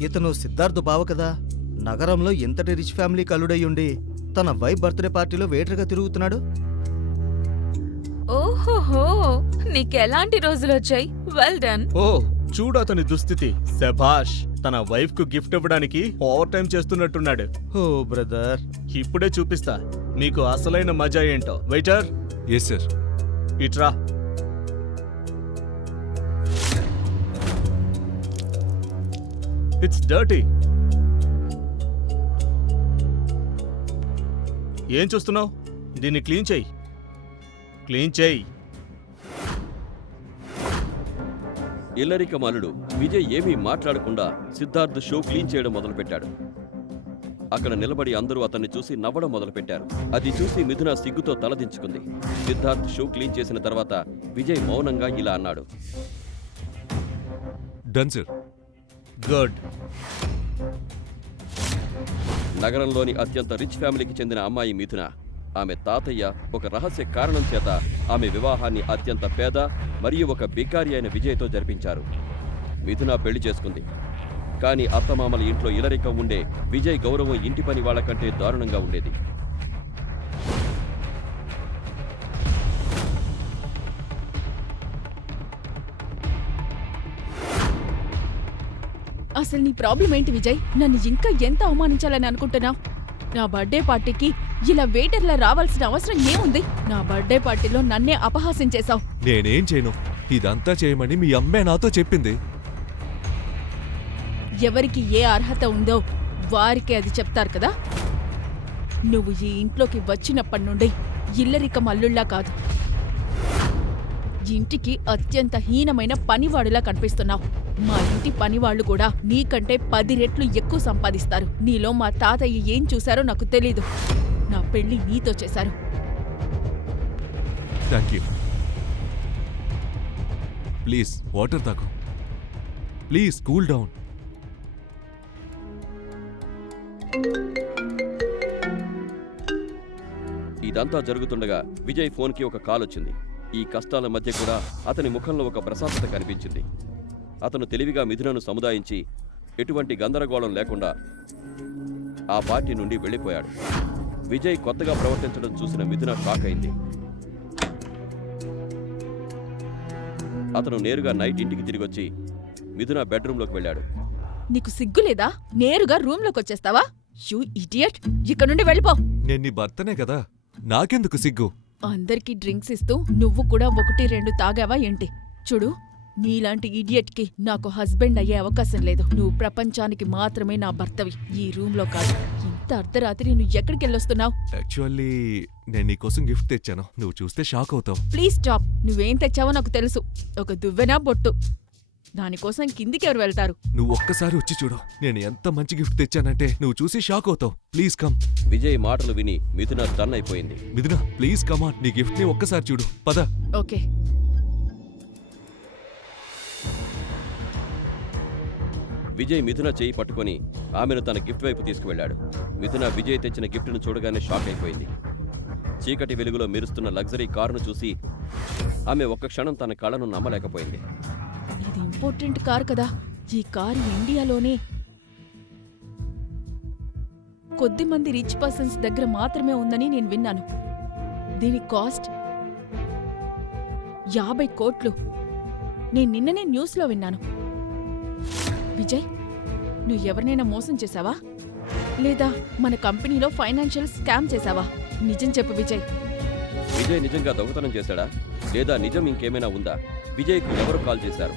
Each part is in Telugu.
ఇతను సిద్ధార్థ్ బావ కదా. నగరంలో ఎంతటి రిచ్ ఫ్యామిలీ కలుడయ్యుండి తన వైఫ్ బర్త్డే పార్టీలో వెయిటర్గా తిరుగుతున్నాడు. ఓహోహో నీకెలాంటి రోజులు వచ్చాయి వెల్ డన్ ఓ చూడు అతని దుస్థితి. శభాష్ తన వైఫ్కు గిఫ్ట్ ఇవ్వడానికి ఓవర్ టైం చేస్తున్నట్టున్నాడు. Oh brother. ఇప్పుడే చూపిస్తా. మీకు అసలైన మజా ఏంటో. వెయిటర్. ఎస్ సార్ ఇట్రా. ఇట్స్ డర్టీ ఏం చూస్తున్నావు? దీన్ని క్లీన్ చేయి. క్లీన్ చేయి. ఇల్లరిక మాలుడు విజయ్ ఏమీ మాట్లాడకుండా సిద్ధార్థ్ షో క్లీన్ చేయడం మొదలుపెట్టాడు. అక్కడ నిలబడి అందరూ అతన్ని చూసి నవ్వడం మొదలుపెట్టారు. అది చూసి మిథున సిగ్గుతో తలదించుకుంది సిద్ధార్థ్ షో క్లీన్ చేసిన తర్వాత విజయ్ మౌనంగా ఇలా అన్నాడు. Done sir good. నగరంలోని అత్యంత రిచ్ ఫ్యామిలీకి చెందిన అమ్మాయి మిథున. ఆమె తాతయ్య ఒక రహస్య కారణం చేత ఆమె వివాహాన్ని అత్యంత పేద మరియు ఒక బికారి అయిన విజయ్తో జరిపించారు. మిథున పెళ్ళి చేసుకుంది. కానీ అత్తమామల ఇంట్లో ఇలరికం ఉండే విజయ్ గౌరవం ఇంటి పని వాళ్ళకంటే దారుణంగా ఉండేది. అసలు నీ ప్రాబ్లం ఏంటి విజయ్? నన్ను ఇంకా ఎంత అవమానించాలని అనుకుంటున్నావు? నా బర్త్డే పార్టీకి ఇలా వెయిటర్లా రావాల్సిన అవసరం ఏముంది? నా బర్త్డే పార్టీలో నన్నే అపహాస్యం చేశావు. నేనేం చేయను. ఇదంతా చేయమని మీ అమ్మే నాతో చెప్పింది. ఎవరికి ఏ అర్హత ఉందో వారికే అది చెప్తారు కదా? నువ్వు ఈ ఇంట్లోకి వచ్చినప్పటి నుండి ఇల్లరిక మల్లుళ్ళా కాదు. ఇంటికి అత్యంత హీనమైన పనివాడులా కనిపిస్తున్నావు. మా ఇంటి పనివాళ్ళు కూడా నీకంటే పది రెట్లు ఎక్కువ సంపాదిస్తారు. నీలో మా తాతయ్య ఏం చూశారో నాకు తెలీదు. నా పెళ్ళి నీతో చేశారు. థ్యాంక్ యూ ప్లీజ్ వాటర్ తాగు ప్లీజ్ కూల్ డౌన్ ఇదంతా జరుగుతుండగా విజయ్ ఫోన్కి ఒక కాల్ వచ్చింది. ఈ కష్టాల మధ్య కూడా అతని ముఖంలో ఒక ప్రశాంతత కనిపించింది. అతను తెలివిగా మిథునను సముదాయించి ఎటువంటి గందరగోళం లేకుండా ఆ పార్టీ నుండి వెళ్ళిపోయాడు. విజయ్ కొత్తగా ప్రవర్తించడం చూసిన మిథున షాక్ అయింది. అతను నేరుగా నైట్ ఇంటికి తిరిగొచ్చి మిథున బెడ్రూమ్లోకి వెళ్ళాడు. నీకు సిగ్గులేదా నేరుగా రూమ్లోకి వచ్చేస్తావా? You idiot! ఇక్కడ నుండి వెళ్ళిపో! నేను నీ భర్తనే కదా? నాకెందుకు సిగ్గు? అందరికీ డ్రింక్స్ ఇస్తూ నువ్వు కూడా ఒకటి రెండు తాగావా ఏంటి? చూడు నీలాంటి ఇడియట్కి నాకు హస్బెండ్ అయ్యే అవకాశం లేదు. నువ్వు ప్రపంచానికి మాత్రమే నా భర్తవి. ఈ రూమ్లో కాదు. ఇంత అర్ధరాత్రి నువ్వు ఎక్కడికి వెళ్ళొస్తున్నావు యాక్చువల్లీ నేను నీకోసం గిఫ్ట్ తెచ్చాను. నువ్వు చూస్తే షాక్ అవుతావు. Please stop. నువ్వేం తెచ్చావో నాకు తెలుసు. ఒక దువ్వెనా బొట్టు. దానికోసం కిందికి ఎవరు వెళ్తారు? నువ్వు ఒక్కసారి వచ్చి చూడు. నేను ఎంత మంచి గిఫ్ట్ తెచ్చానంటే నువ్వు చూసి షాక్ అవుతావు. Please come. విజయ్ మాటలు విని మిథున స్టన్ అయిపోయింది. మిథున ప్లీజ్ కమాన్ నీ గిఫ్ట్ని ఒక్కసారి చూడు. పద. ఓకే. విజయ్ మిథున చేయి పట్టుకొని ఆమెను తన గిఫ్ట్ వైపు తీసుకువెళ్ళాడు. మిథున విజయ్ తెచ్చిన గిఫ్ట్ను చూడగానే షాక్ అయిపోయింది. చీకటి వెలుగులో మెరుస్తున్న లగ్జరీ కారును చూసి ఆమె ఒక్క క్షణం తన కళను నమ్మలేకపోయింది. ఇది ఇంపార్టెంట్ కార్ కదా. ఈ కార్ ఇండియాలోనే. కొద్ది మంది రిచ్ పర్సన్స్ దగ్గర మాత్రమే ఉందని నేను విన్నాను. దీని కాస్ట్ యాభై కోట్లు. నేను నిన్ననే న్యూస్లో విన్నాను. విజయ్ నువ్వు ఎవరినైనా మోసం చేశావా? లేదా మన కంపెనీలో ఫైనాన్షియల్ స్కామ్ చేశావా? నిజం చెప్పు విజయ్. విజయ్ నిజంగా దొంగతనం చేశాడా? లేదా నిజం ఇంకేమైనా ఉందా? విజయ్కు ఎవరు కాల్ చేశారు?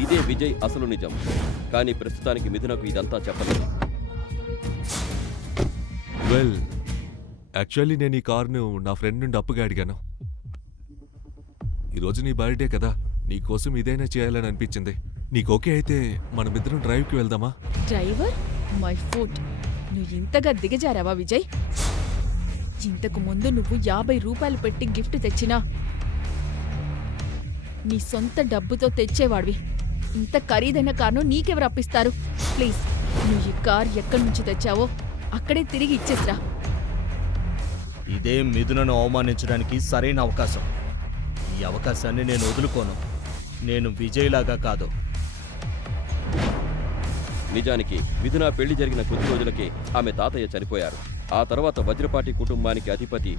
ఇదే విజయ్ అసలు నిజం. కానీ ప్రస్తుతానికి మిథునకు ఇదంతా చెప్పలేదు. వెల్ యాక్చువల్లీ నేను ఈ కార్ను నా ఫ్రెండ్ నుండి అప్పుగా అడిగాను. ఈరోజు నీ బర్త్డే కదా నీకోసం ఇదైనా చేయాలని అనిపించింది. నీకు ఓకే అయితే మనమిద్దరం డ్రైవ్కి వెళ్దామా? డ్రైవర్? My foot. నువ్వు ఇంతగా దిగజారావా విజయ్? ఇంతకు ముందు నువ్వు యాభై రూపాయలు పెట్టి గిఫ్ట్ తెచ్చినా నీ సొంత డబ్బుతో తెచ్చేవాడివి. ఇంత ఖరీదైన కార్ను నీకెవరు అప్పిస్తారు? ప్లీజ్ నువ్వు ఈ కార్ ఎక్కడి నుంచి తెచ్చావో అక్కడే తిరిగి ఇచ్చేసిరా. ఇదే మిథునను అవమానించడానికి సరైన అవకాశం. ఈ అవకాశాన్ని నేను వదులుకోను. నేను విజయ్ లాగా కాదు. నిజానికి మిథున పెళ్ళి జరిగిన కొద్ది రోజులకే ఆమె తాతయ్య చనిపోయారు. ఆ తర్వాత వజ్రపాటి కుటుంబానికి అధిపతి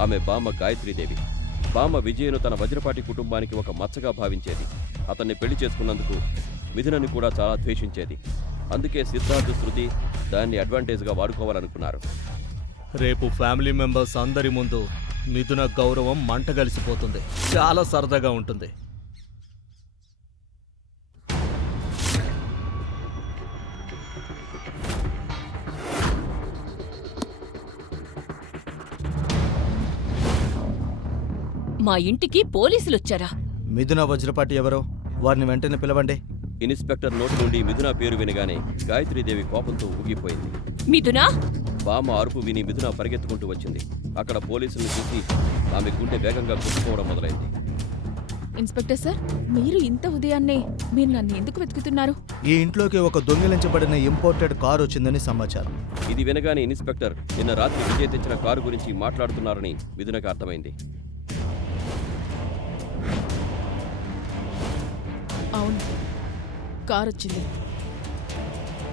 ఆమె బామ్మ గాయత్రీదేవి. బామ్మ విజయను తన వజ్రపాటి కుటుంబానికి ఒక మచ్చగా భావించేది. అతన్ని పెళ్ళి చేసుకున్నందుకు మిథునని కూడా చాలా ద్వేషించేది. అందుకే సిద్ధార్థ శృతి దాన్ని అడ్వాంటేజ్గా వాడుకోవాలనుకున్నారు. రేపు ఫ్యామిలీ మెంబర్స్ అందరి ముందు మిథున గౌరవం మంటగలిసిపోతుంది చాలా సరదాగా ఉంటుంది. మా ఇంటికి పోలీసులొచ్చారా? మిథున వజ్రపాటి ఎవరో? వారిని వెంటనే పిలవండి. ఇన్స్పెక్టర్ నోటి నుండి మిథున పేరు వినగానే గాయత్రీదేవి కోపంతో ఊగిపోయింది. మిథునా? బామ్మ అరుపు విని మిథున పరిగెత్తుకుంటూ వచ్చింది. అక్కడ పోలీసులను చూసి ఆమె గుండె వేగంగా కొట్టుకోవడం మొదలైంది. ఇన్స్పెక్టర్ సార్ మీరు ఇంత ఉదయాన్నే మీరు నన్ను ఎందుకు వెతుకుతున్నారు? ఈ ఇంట్లోకి ఒక దొంగిలించబడిన ఇంపోర్టెడ్ కార్ వచ్చిందని సమాచారం. ఇది వినగానే ఇన్స్పెక్టర్ నిన్న రాత్రి విజయ్ తెచ్చిన కారు గురించి మాట్లాడుతున్నారని మిథునకు అర్థమైంది. కార్ వచ్చింది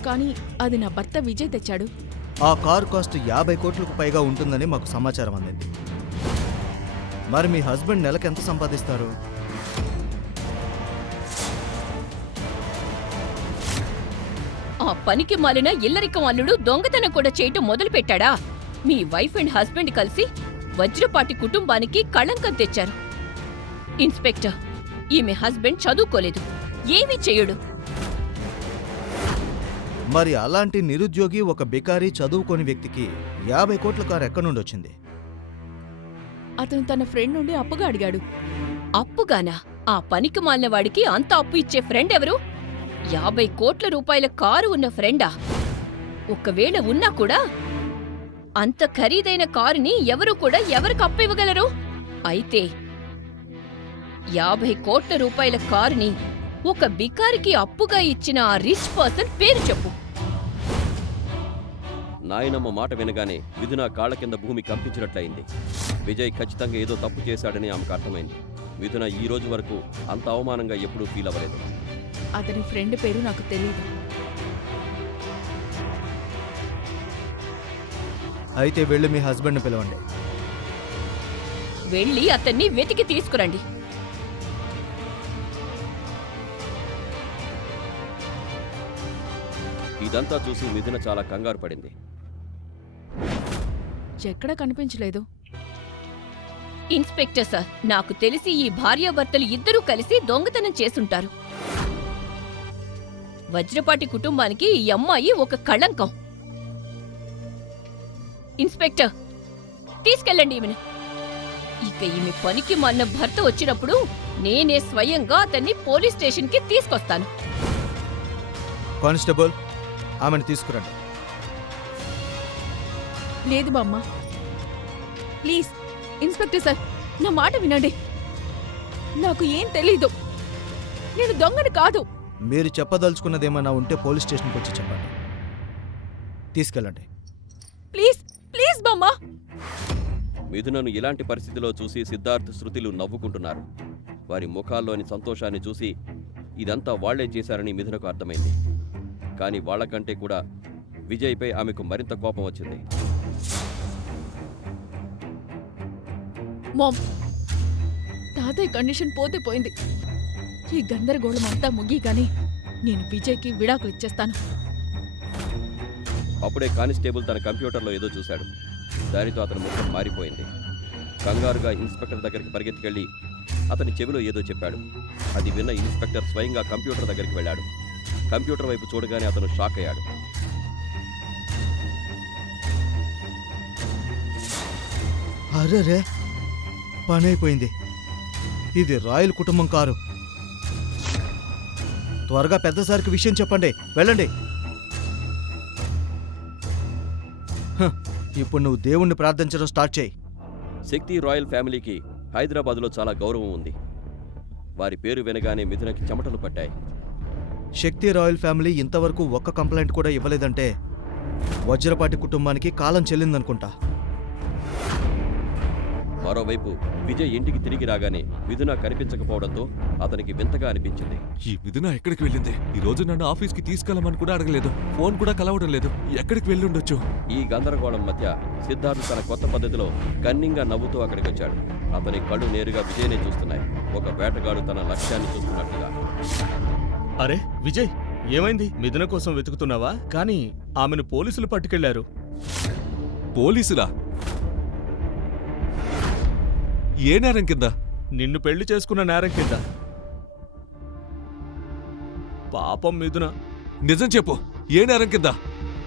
కానీ అది నా భర్త విజయ్ తెచ్చాడు. ఆ కార్ కాస్ట్ యాభై కోట్లకు పైగా ఉంటుందని మాకు సమాచారం అందింది. మరి మీ హస్బెండ్ నెలకు ఎంత సంపాదిస్తారు? ఆ పనికి మాలిన ఇల్లరికం అల్లుడు దొంగతనం కూడా చేయటం మొదలుపెట్టాడా? మీ వైఫ్ అండ్ హస్బెండ్ కలిసి వజ్రపాటి కుటుంబానికి కళంకం తెచ్చారు. ఇన్స్పెక్టర్ ఈమె హస్బెండ్ చదువుకోలేదు. ఏమీ చెయ్యడు మరి అలాంటి నిరుద్యోగి ఒక బికారీ చదువుకోని వ్యక్తికి యాభై కోట్ల కారు ఎక్కడి నుండి వచ్చింది? అతను తన ఫ్రెండ్ నుండి అప్పుగా అడిగాడు. అప్పుగానా? ఆ పనికి మాలిన వాడికి అంత అప్పు ఇచ్చే ఫ్రెండ్ ఎవరు? యాభై కోట్ల రూపాయల కారు ఉన్న ఫ్రెండా? ఒకవేళ ఉన్నా కూడా అంత ఖరీదైన కారుని ఎవరు కూడా ఎవరికి అప్పు ఇవ్వగలరు? అయితే యాభై కోట్ల రూపాయల కారుని ఒక బికారికి అప్పుగా ఇచ్చిన ఆ రిచ్ పర్సన్ పేరు చెప్పు. నాయనమ్మ మాట వినగానే మిథున కాళ్ళ కింద భూమి కంపించినట్లయింది. విజయ్ ఖచ్చితంగా ఏదో తప్పు చేశాడని ఆమెకు అర్థమైంది. మిథున ఈ రోజు వరకు అంత అవమానంగా ఎప్పుడూ ఫీల్ అవ్వలేదు. అతని ఫ్రెండ్ పేరు నాకు తెలియదు అయితే వెళ్ళి మీ హస్బెండ్ని పిలవండి. వెళ్ళి అతన్ని వెతికి తీసుకురండి. ఇదంతా చూసి మిథున చాలా కంగారు పడింది. ఎక్కడా కనిపించలేదు. ఇన్స్పెక్టర్ సార్ నాకు తెలిసి ఈ భార్యాభర్తలు ఇద్దరూ కలిసి దొంగతనం చేసుంటారు వజ్రపాటి కుటుంబానికి ఈ అమ్మాయి ఒక కళంకం. ఇన్స్పెక్టర్ తీసుకెళ్ళండి ఈమెను. ఇక ఈమె పనికి మన్న భర్త వచ్చినప్పుడు నేనే స్వయంగా అతన్ని పోలీస్ స్టేషన్కి తీసుకొస్తాను. కానిస్టేబుల్ ఆమెను తీసుకురండి. లేదు బామ్మ. ప్లీజ్ ఇన్స్పెక్టర్ సార్ నా మాట వినండి. నాకు ఏం తెలీదు. నేను దొంగని కాదు. మీరు చెప్పదలుచుకున్నదేమన్నా ఉంటే పోలీస్ స్టేషన్కి వచ్చి చెప్పండి. తీసుకెళ్ళండి. ప్లీజ్ ప్లీజ్ బామ్మ. మిథునను ఇలాంటి పరిస్థితిలో చూసి సిద్ధార్థ్ శృతిలు నవ్వుకుంటున్నారు. వారి ముఖాల్లోని సంతోషాన్ని చూసి ఇదంతా వాళ్ళే చేశారని మిథునకు అర్థమైంది. కానీ వాళ్ళకంటే కూడా విజయ్పై ఆమెకు మరింత కోపం వచ్చింది. మామ్ తాతయ్య కండిషన్ పోతే పోయింది. ఈ గందరగోళం అంతా ముగి కానీ నేను విజయ్కి విడాకులు ఇచ్చేస్తాను. అప్పుడే కానిస్టేబుల్ తన కంప్యూటర్లో ఏదో చూశాడు. దానితో అతని ముఖం మారిపోయింది. కంగారుగా ఇన్స్పెక్టర్ దగ్గరికి పరిగెత్తుకెళ్ళి అతని చెవిలో ఏదో చెప్పాడు. అది విన్న ఇన్స్పెక్టర్ స్వయంగా కంప్యూటర్ దగ్గరికి వెళ్ళాడు. కంప్యూటర్ వైపు చూడగానే అతను షాక్ అయ్యాడు. అరే పని అయిపోయింది ఇది రాయల్ కుటుంబం కారు. త్వరగా పెద్దసారికి విషయం చెప్పండి. వెళ్ళండి. ఇప్పుడు నువ్వు దేవుణ్ణి ప్రార్థించడం స్టార్ట్ చేయి. శక్తి రాయల్ ఫ్యామిలీకి హైదరాబాద్లో చాలా గౌరవం ఉంది. వారి పేరు వినగానే మిథునకి చెమటలు పట్టాయి. శక్తి రాయల్ ఫ్యామిలీ ఇంతవరకు ఒక్క కంప్లైంట్ కూడా ఇవ్వలేదంటే వజ్రపాటి కుటుంబానికి కాలం చెల్లిందనుకుంటా. మరోవైపు విజయ్ ఇంటికి తిరిగి రాగానే మిథున కనిపించకపోవడంతో అతనికి వింతగా అనిపించింది. ఈ మిథున ఎక్కడికి వెళ్ళింది? ఈ రోజు నన్ను ఆఫీస్కి తీసుకెళ్ళమని కూడా అడగలేదు. ఫోన్ కూడా కలవడం లేదు. ఎక్కడికి వెళ్ళుండొచ్చు? ఈ గందరగోళం మధ్య సిద్ధార్థ్ తన కొత్త పద్ధతిలో కన్నింగా నవ్వుతూ అక్కడికి వచ్చాడు. అతని కళ్ళు నేరుగా విజయ్నే చూస్తున్నాయి. ఒక వేటగాడు తన లక్ష్యాన్ని చూస్తున్నట్టుగా అరే విజయ్ ఏమైంది? మిథున కోసం వెతుకుతున్నావా? కానీ ఆమెను పోలీసులు పట్టుకెళ్ళారు పోలీసులా? ఏ నేరం కింద? నిన్ను పెళ్ళి చేసుకున్న నేరం కింద. పాపం మిథున. నిజం చెప్పు ఏ నేరం కింద?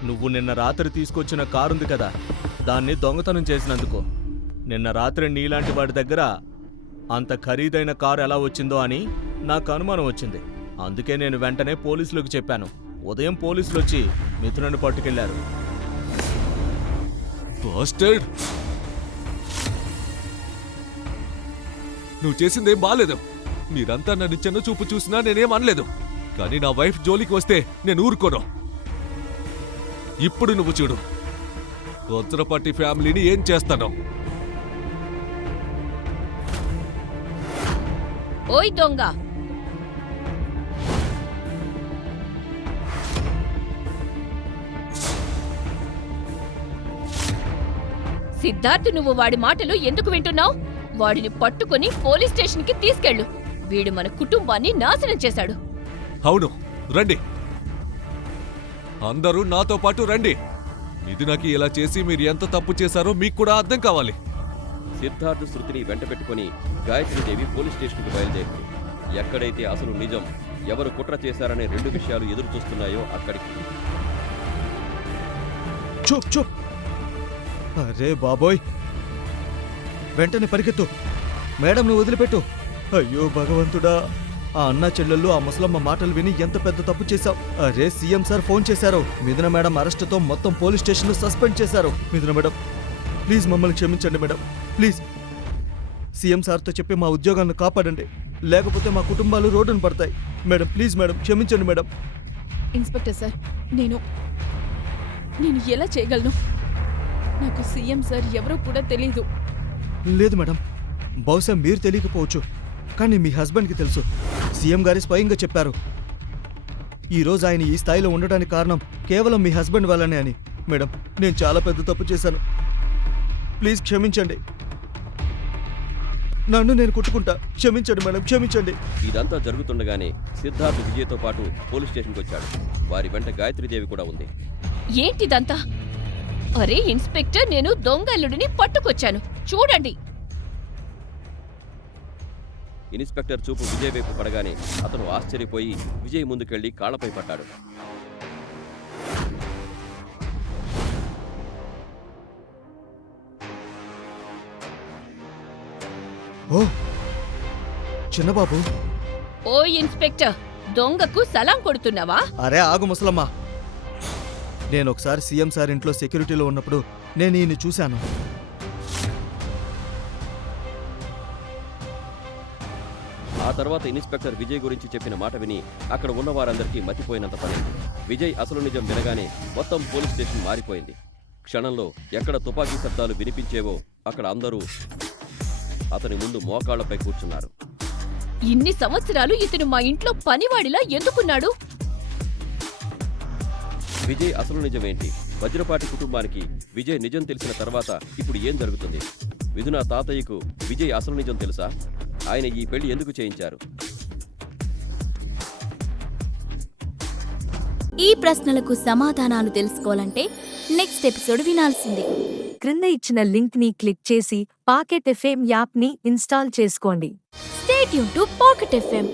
నువ్వు నిన్న రాత్రి తీసుకొచ్చిన కారుంది కదా దాన్ని దొంగతనం చేసినందుకు. నిన్న రాత్రి నీలాంటి వాడి దగ్గర అంత ఖరీదైన కారు ఎలా వచ్చిందో అని నాకు అనుమానం వచ్చింది. అందుకే నేను వెంటనే పోలీసులకు చెప్పాను. ఉదయం పోలీసులు వచ్చి మిథునను పట్టుకెళ్ళారు బాస్టర్డ్! నువ్వు చేసిందేం బాలేదు. మీరంతా నన్ను చిన్న చూపు చూసినా నేనేం అనలేదు. కానీ నా వైఫ్ జోలికి వస్తే నేను ఊరుకోను. ఇప్పుడు నువ్వు చూడు. వజ్రపట్టి ఫ్యామిలీని ఏం చేస్తాను. ఓయ్ దొంగ! సిద్ధార్థ్ నువ్వు వాడి మాటలు ఎందుకు వింటున్నావు? వాడిని పట్టుకొని పోలీస్ స్టేషన్కి తీసుకెళ్ళు. వీడు మన కుటుంబాన్ని నాశనం చేశాడు. అవును. రండి. అందరూ నాతో పాటు రండి. మిథునకి ఇలా చేసి మీరు ఎంత తప్పు చేశారో మీకు కూడా అర్థం కావాలి. సిద్ధార్థ్ శృతిని వెంట పెట్టుకుని గాయత్రీదేవి పోలీస్ స్టేషన్కి బయలుదేరింది. ఎక్కడైతే అసలు నిజం ఎవరు కుట్ర చేశారనే రెండు విషయాలు ఎదురు చూస్తున్నాయో అక్కడికి. చూప్ చూప్ అరే బాబోయ్. వెంటనే పరిగెత్తు. మేడంను వదిలిపెట్టు. అయ్యో భగవంతుడా. ఆ అన్న చెల్లెళ్ళు ఆ ముసలమ్మ మాటలు విని ఎంత పెద్ద తప్పు చేశావు. అరే సీఎం సార్ ఫోన్ చేశారు. మిథున మేడం అరెస్టుతో మొత్తం పోలీస్ స్టేషన్లో సస్పెండ్ చేశారు. మిథున మేడం ప్లీజ్ మమ్మల్ని క్షమించండి మేడం. ప్లీజ్. సీఎం సార్తో చెప్పి మా ఉద్యోగాన్ని కాపాడండి. లేకపోతే మా కుటుంబాలు రోడ్డున పడతాయి. మేడం ప్లీజ్ మేడం క్షమించండి మేడం. ఇన్స్పెక్టర్ సార్ నేను నేను ఎలా చేయగలను? నాకు సీఎం సార్ ఎవరో కూడా తెలీదు. లేదు మేడం. బహుశా మీరు తెలియకపోవచ్చు. కానీ మీ హస్బెండ్కి తెలుసు. సీఎం గారి స్వయంగా చెప్పారు. ఈరోజు ఆయన ఈ స్థాయిలో ఉండడానికి కారణం కేవలం మీ హస్బెండ్ వల్లనే అని. మేడం నేను చాలా పెద్ద తప్పు చేశాను. ప్లీజ్ క్షమించండి. నన్ను నేను కుట్టుకుంటా. క్షమించండి మేడం క్షమించండి. ఇదంతా జరుగుతుండగానే సిద్ధార్థ్ విజయ్తో పాటు పోలీస్ స్టేషన్కి వచ్చాడు. వారి వెంట గాయత్రీదేవి కూడా ఉంది. ఏంటిదంతా? అరే ఇన్స్పెక్టర్ నేను దొంగల్లుడిని పట్టుకొచ్చాను. చూడండి. ఇన్స్పెక్టర్ చూపు విజయ్ వైపు పడగానే అతను ఆశ్చర్యపోయి విజయ్ ముందుకెళ్ళి కాళ్ళపై పడ్డాడు. ఓ చిన్నబాబు. ఓ ఇన్స్పెక్టర్ దొంగకు సలాం కొడుతున్నావా? అరే ఆగు ముసలమ్మ. నేను ఒకసారి సీఎం సార్ ఇంట్లో సెక్యూరిటీలో ఉన్నప్పుడు నేను ఈయన్ని చూశాను. ఆ తర్వాత ఇన్స్పెక్టర్ విజయ్ గురించి చెప్పిన మాట విని అక్కడ ఉన్న వారందరికీ మతిపోయినంత పడింది విజయ్ అసలు నిజం వినగానే మొత్తం పోలీస్ స్టేషన్ మారిపోయింది. క్షణంలో ఎక్కడ తుపాకీ శబ్దాలు వినిపించేవో అక్కడ అందరూ అతని ముందు మోకాళ్ళపై కూర్చున్నారు. ఇన్ని సంవత్సరాలు ఇతను మా ఇంట్లో పనివాడిలా ఎందుకున్నాడు? విజయ్ అసలు నిజమేంటి? వజ్రపాటి కుటుంబానికి విజయ్ నిజం తెలిసిన తర్వాత ఇప్పుడు ఏం జరుగుతుంది? మిథున తాతయ్యకు విజయ్ అసలు నిజం తెలుసా? ఆయన ఈ పెళ్ళి ఎందుకు చేయించారు? ఈ ప్రశ్నలకు సమాధానాలు తెలుసుకోవాలంటే నెక్స్ట్ ఎపిసోడ్ వినాల్సిందే. క్రింద ఇచ్చిన లింక్ని క్లిక్ చేసి పాకెట్ ఎఫ్ఎం యాప్ని ఇన్స్టాల్ చేసుకోండి. స్టేట్ యూన్ టు పాకెట్ ఎఫ్ఎం